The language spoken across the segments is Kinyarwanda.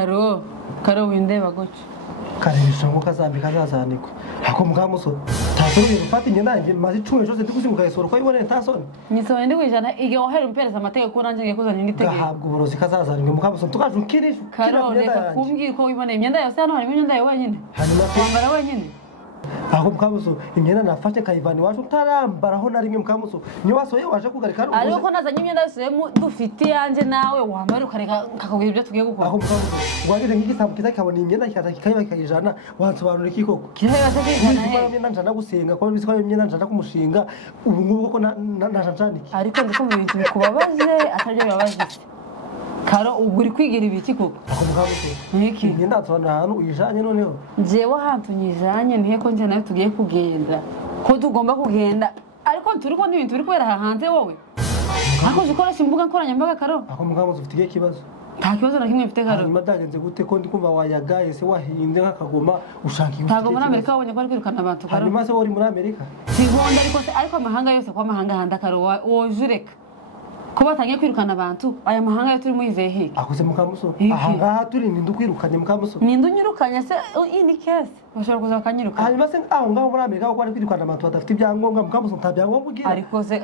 karo windeba gutyo karebesha ngo kazambi kazazaniko ako mukamuso tasoro gufata imyenda yanjye maze 10 cyose ndikusimuka yesoro ko ibone tasone nisoye ndikwijana ige ohera umpereza amategeko nanje ngiye kuzana inditege gahabwa uburozi kazazaniko mukamuso tukaje ukirisha karo reka kumbwira ko ibone imyenda yose hano harimo imyenda yawe wenyine hanyuma wambara wenyine aho mukamuso imyenda nafashe kayivani wacu utarambaraho na rimwe mukamuso niyo wasoye waje kugarika ariko nazanye imyenda yose dufite yanje nawe wambara ukareka kakubwira ibyo tugiye gukora aho mukamuso wagire nk'igisambu kiza kabona imyenda kikaza kikayiba kikayijana wansobanura iki koko kireba se kizana imyenda njana gusenga ko biziko imyenda njana kumushinga ubu ngubu ko najaniki ariko ndiko mu bintu bikubabaje ataryo bibabaje karo uguri kwigira ibiki koko ako mukamuso niki imyenda tsona hano uyijanye noneho jewe ahantu nyijanye nihe ko nje nawe tugiye kugenda ko tugomba kugenda ariko turi ko n'ibintu biri kubera hanze wowe ako zikoresha imbuga nkoranyambaga karo ako mukamuso ufite ikibazo nta kibazo na kimwe mfite karo hanyuma dagenze gute ko ndi kumva wayagaye se wahinde nk'akagoma ushaka iyo ntabwo muri Amerika wabonye ko ari kwirukana abantu karo hanyuma se wari muri Amerika sihonda ariko amahanga yose kwa mahanga handa karo wojureka ko batangiye kwirukana abantu aya mahanga yo turi muri vehe akoze mukamuso aha turi nindu kwirukanye mukamuso nindu nyirukanye se ini case bashobora kuza kanyirukana hanyuma se aho ngaho muri Amerika ko ari kwirukana abantu badafite ibyangombwa mukamuso ntabyangombwa ugira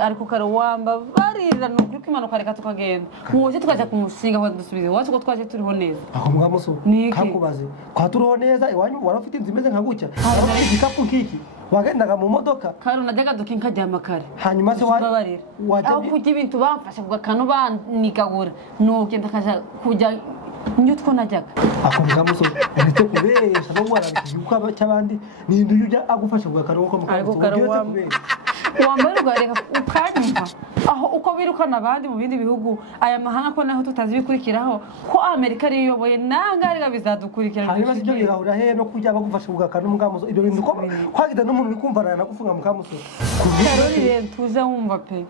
ariko karo wamba barira no kuri kwimanuka reka tukagenda mwoje tukaja kumushinga wa dusubize wacu ko twaje turiho neza aho mukamuso kankubaze kwa turiho neza iwanyu warafite inzu imeze nka gutya warafite igikapu kiki wagendaga mu modoka karo najyaga dukinka jamakare hanyuma se wajya kujya ibintu bamfasha kugakano banikagura no genda kaja kujya nyutwo najyaga ako mukamuso uretse kubesha no warabiki uko cyabandi nindu yujya agufasha kugakano uko mukamuso wambaye ugareka ukanyumva aho uko birukana abandi mu bindi bihugu aya mahanga ko naho tutazi bikurikiraho ko Amerika ari yoboye nangariga bizadukurikira hanyuma sicyo bigahura he no kujya bagufasha kugakana mukamuso ibyo bintu ko kwagida no muntu bikumvana nagufunga mukamuso karori tuze wumva pe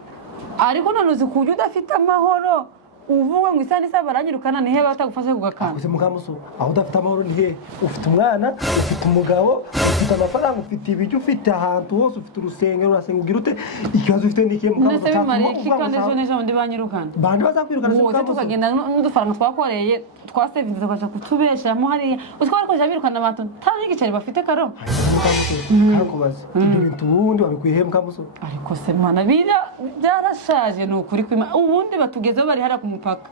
ariko nanuzi kujya udafite amahoro uvuwe ngo isani sabaranyirukana nihe batagufasha kugakana uze mukamuso aho udafite amahoro nihe ufite umwana ufite umugabo ufite amafaranga ufite ibijyo ufite ahantu hose ufite urusengero urasenga ugira ute ikibazo ufite niki mukamuso ndetse bimariye kandi nejo ndi banyirukana bandi bazakwirukana se mukamuso tukagenda n'udufaranga twakoreye twasevinze tukaja kutubesha mu hariya utwara ko jabirukana abantu tari igiceri bafite karo kakubaza ibyo bintu ubundi babikwiye mukamuso ariko se mana byarashaje no kuri kwima ubundi batugezeho bari hara kumupaka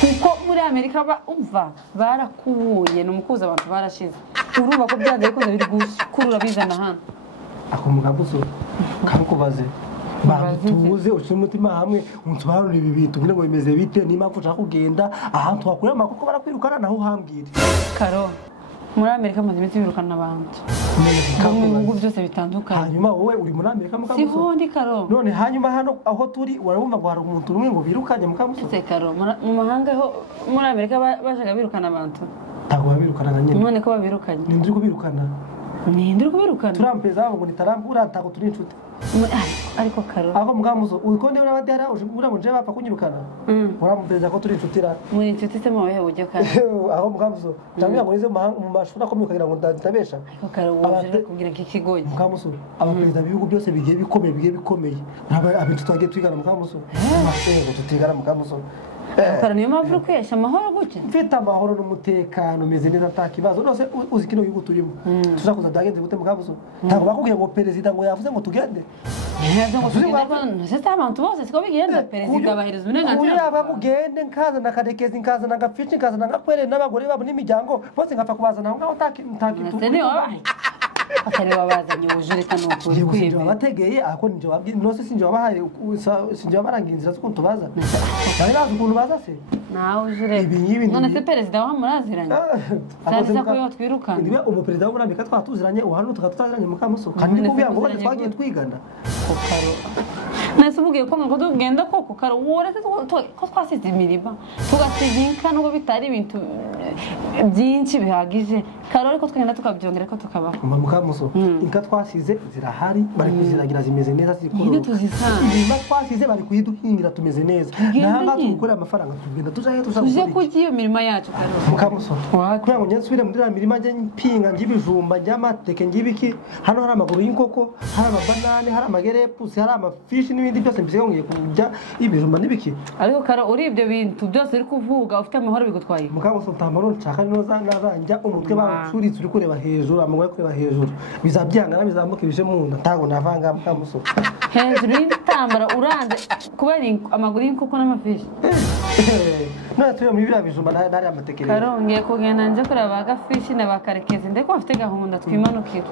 kuko muri Amerika umva barakubuye no mukuza abantu barashize urumva ko byanze bikoze biri gukurura bizana hano ako mukamuso kakubaze tuze ushira umutima hamwe unsobanurira ibi bintu ngo bimeze bite n'impamvu ushaka kugenda ahantu hakure amakoko barakwirukana naho uhambwire karo muri Amerika maze iminsi birukana abantu mu bihugu byose bitandukanye hanyuma wowe uri muri Amerika mukamuso sihondi karo none hanyuma hano aho turi warabumva ngo hari umuntu umwe ngo birukanye mukamuso se karo mu mahanga ho muri Amerika bajaga birukana abantu ntabwo babirukana na nyine none ko babirukanye nindiri kubirukana Trump zabo ngo nitarambura atako turi inshuti ariko karo aho mukamuso ukonde urabati hari ura ngo je bapfa kunyirukana uramupeza ko turi inshuti ra muri inshuti se mu wehe ujye karo aho mukamuso tamya ngo nize mu mashuri akomeye kugira ngo ndatabesha ariko karo waje kugira kikigoye mukamuso abaperezida bihugu byose bigiye bikomeye abintu twagiye twigana mukamuso ngo tutigana mukamuso karo niyo mpamvu kwesha amahoro gutya mfite amahoro n'umutekano meze neza atakibazo nose uzi kino gihugu turimo tuzakuza byagenze gute mukamuso ntabwo bakubwiye ngo perezida ngo yavuze ngo tugende abantu bose siko bigenda perezida abahereza uburenganzira yaba mugende nkaza nakarekeza nkaza nagafici nkaza nagakwere n'abagore babo n'imiryango bose ngapfa kubazana aho ngaho takitu atari wabazanye ubujureka n'ukuri kwibye abategeye ako nje wabwi nose sinje wabahaye sinje wabarangira inzira zo kuntubaza bari bazi ukuntu baza se nawe ujure none se perezida wa muraziranye cyane ko yotwirukana ndiwe umuperezida wo muri Amerika twatuziranye uhano tukatuziranye mukamuso kandi kubiya ngo twagiye twigana kokaro nese ubugiye ko ngo tugenda koko karo worete ko twasize imirima tugasiginka nubwo bitari ibintu byinshi bihagije karo ariko twagenda tukabyongera ko tukabaho mukamuso inka twasize zirahari bari kuziragira zimeze neza zikoro imirima twasize bari kuyiduhingira tumeze neza nanga tugukorera amafaranga tugenda tuje kugiye iyo mirima yacu karo mukamuso kugira ngo nyensubire muri ya mirima je mpinga ngibijumba njyamateke ngibiki hano hari amaguru y'inkoko hari amabanane hari amagerepusi hari amafishi n'ibindi byose mbise ngiye kujya ibijumba n'ibiki ariko karo uri ibyo bintu byose uri kuvuga ufite amahoro bigutwaye mukamuso amahoro nshaka noza naranja umutwe bacuritse uri kureba hejuru amaguru kureba hejuru bizabyangana bizamuka ibije mu nda ntago navanga mukamuso hejuru y'itambara uranze kubera amaguru y'inkuko n'amafishi none tuyo muri biriya bijumba nari amatekereza karongeye kugenda nje kureba agafishi na bakarekeza ndeko bafite gahunda twimanukira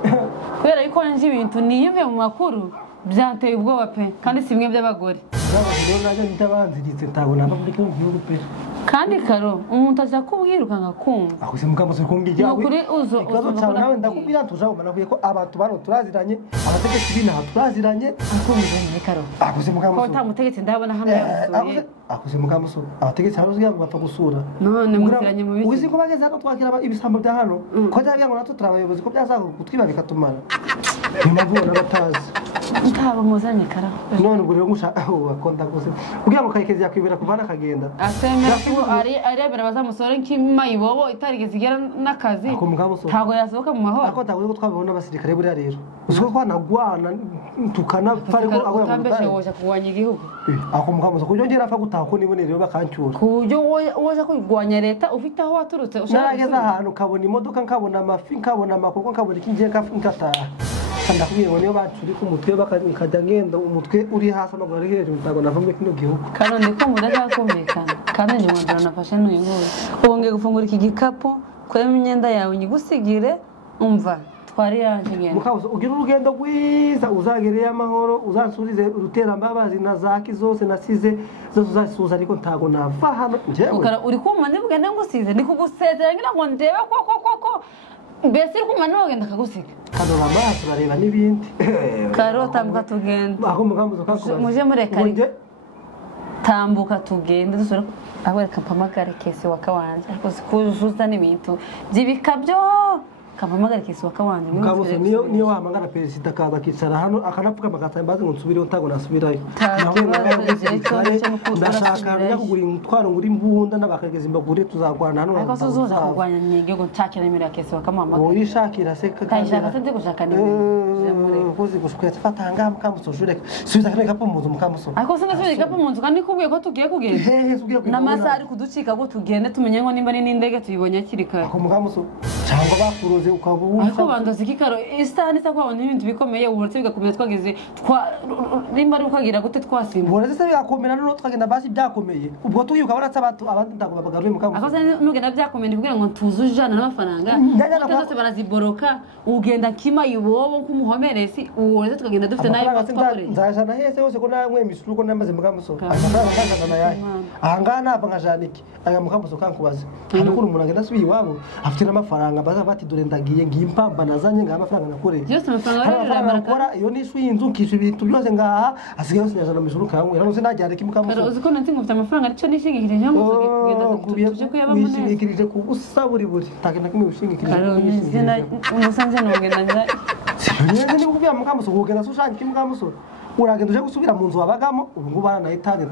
kubera yuko nje ibintu niyumve mu makuru byanteye ubwoba pe kandi simwe by'abagore rero naje nitabanziritse ntago namba muri kino gihugu pe kandi karo umuntu aza kubwiruka ngakumva akuse mukamuso kumbwira yawe kuri uzo nawe ndakubwira tujabo manavuye ko abantu bano turaziranye abategetsi binaha turaziranye akumuzanye karo akuse mukamuso ko tamutegetsi ndabona hano yamusuye akuse mukamuso abategetsi haruziga bapfa gusura none muziranye mu biki uzi ko bageze hano twakira ibisambo bya hano ko cyabya ngo natwe turabayobozi ko byazaga kutwiba bikatumara nimavuna batazi ntabo muzanye karo none ubwo rero ngushaka akonda gose kugira ngo kayekezi yakwibera kuvana kagenda asemera ko arebera bazamusore nk'imayibobo itarigeze igera n'akazi ntago yasohoka mu mahoro ako tago twabona abasirikare buriya rero uziko twanagwana tukanapfa ariko aho yamutambeshe woje kugwanya igihugu ako mukamuza kujyo ngira apfa gutaha ko nibone rero bakancyura kujyo woje kugwanya leta ufite aho waturutse ushaka ahantu kabona imodoka nkabona amafi nkabona amakoko nkabona ikingiye nkataha ndakubwiye ngo niyo bacuri ku mutwe bakajya ngenda umutwe uri hasi amaguru ari hejuru ntago navumwe kino gihugu kandi ko mudakumvikana kandi nje mwandura nafashe n'uyu nguyu ubonge gufungura iki gikapu kwema imyenda yawe nyigusigire umva twari yanje ngenda mukabuzo ugira urugendo rwiza uzagereye amahoro uzansurize urutera mbabazi na zaki zose nasize zose uzasuza ariko ntago nava hano njewe ukara uri kuma ndibugende ngusize ndikugusezera ngira ngo ndebe ko mbese uri kuma nogenda kagusiga kanora amaso bareba n'ibindi karo tambuka tugenda aho mukamuzo kakubaza muje mureka tambuka tugende dusore awereka mpamagare kese wakawanje ariko sikuzuza n'ibintu by'ibikabyo kampamagare kese wakawanje mukabuzo niyo wahamagara perezida kaza akicara hano akanapfuka bakata mbaze ngo nsubire ntago nasubirayo ndashaka ya kugura intwaro nguri imbunda n'abakageza imbagure tuzagwana hano ariko sozoza kugwanya nyige ngo ntakira imira kese wakamamagara urishakira se kayishaka se gushaka ni kuzi gushukira fatanga mukamuzo jureka subiza kane kapo muzo mukamuzo ariko singa subiza kapo muzo kandi kubwiye ko tugiye kugenda n'amasaha ari kuducika ngo tugende tumenye ngo nimba ni indege tuyibonye kirikara ako mukamuzo cyangwa bakuroze ukabumva ariko bandoze kikaro isani sa kwabona ibintu bikomeye uburetse bigakomeye twageze nimba ari ukagira gute twasimba uburetse se bigakomera no twagenda basi byakomeye ubwo tuyuka baratsa abandi ndago babagaruye mukamuzo ako se nugenda byakomeye ndibwira ngo tuzujana n'amafaranga zose baraziboroka ugenda kima yubobo nk'umuhomeresi uburetse tukagenda dufite nayo batwakoreye nzajana hese hose ko namwe misuru ko namaze mukamuzo amafaranga kazana nayaye ahangana ava nkajaniki aya mukamuzo kankubaza ariko umuntu agenda subiye iwabo afite n'amafaranga baza bati dore ndagiye ngimpamba nazanye ngaha amafaranga nakoreye yose amafaranga nakora iyo nishu y'inzu kishu ibintu byose ngaha asigaye yose yajana misuru kanwe rano se najyare kimukamuzo uzi ko nanti ngufite amafaranga aricyo nishingikirije ngo kugenda tuje kuyabamo neza wishingikirije ku busa buri tagenda kimwe wishingikirije umusanze nogenda nza neza ni kubya mukamuzo kugenda sushanje kimukamuzo uragenda uje gusubira mu nzu wabagamo ubu ngubu baranayitaje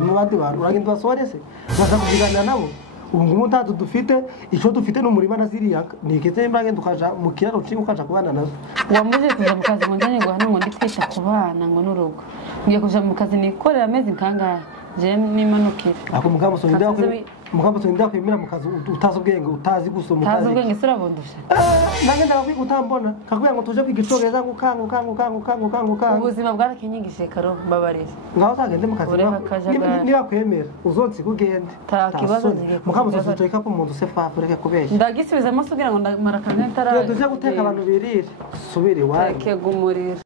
mu bandi bantu uragenda basorese baza kubiganira nabo ubu ngubu ntazo dufite icyo dufite n'umurima na ziriya ni ikete imbaraga tukaja mu kiraro cyo ukaja kubana nazo wamuje kuja mu kazi ngo njye ngo hano ngo nditwita kubana ngo n'urugo ngiye kuja mu kazi nikorera amezi nkanga je nimanukira ako mukamuso nda kwemera mu kazi utazi ubwenge utazi gusoma utazi ubwenge surabondusha nange ndakwiga utambona kakubwira ngo tuje kwiga icyongereza ngo kangu ubuzima bwarakinyigishe karo mbabarira ngaho uzagende mu kazi niba kwemera uzonsi kugende takibazo mukamuso tuje kapo mu nzu se fafu reke kubeshya ndagisubiza amaso kugira ngo ndamara kanya tara tuje guteka abantu birire subire wawe reke gumurira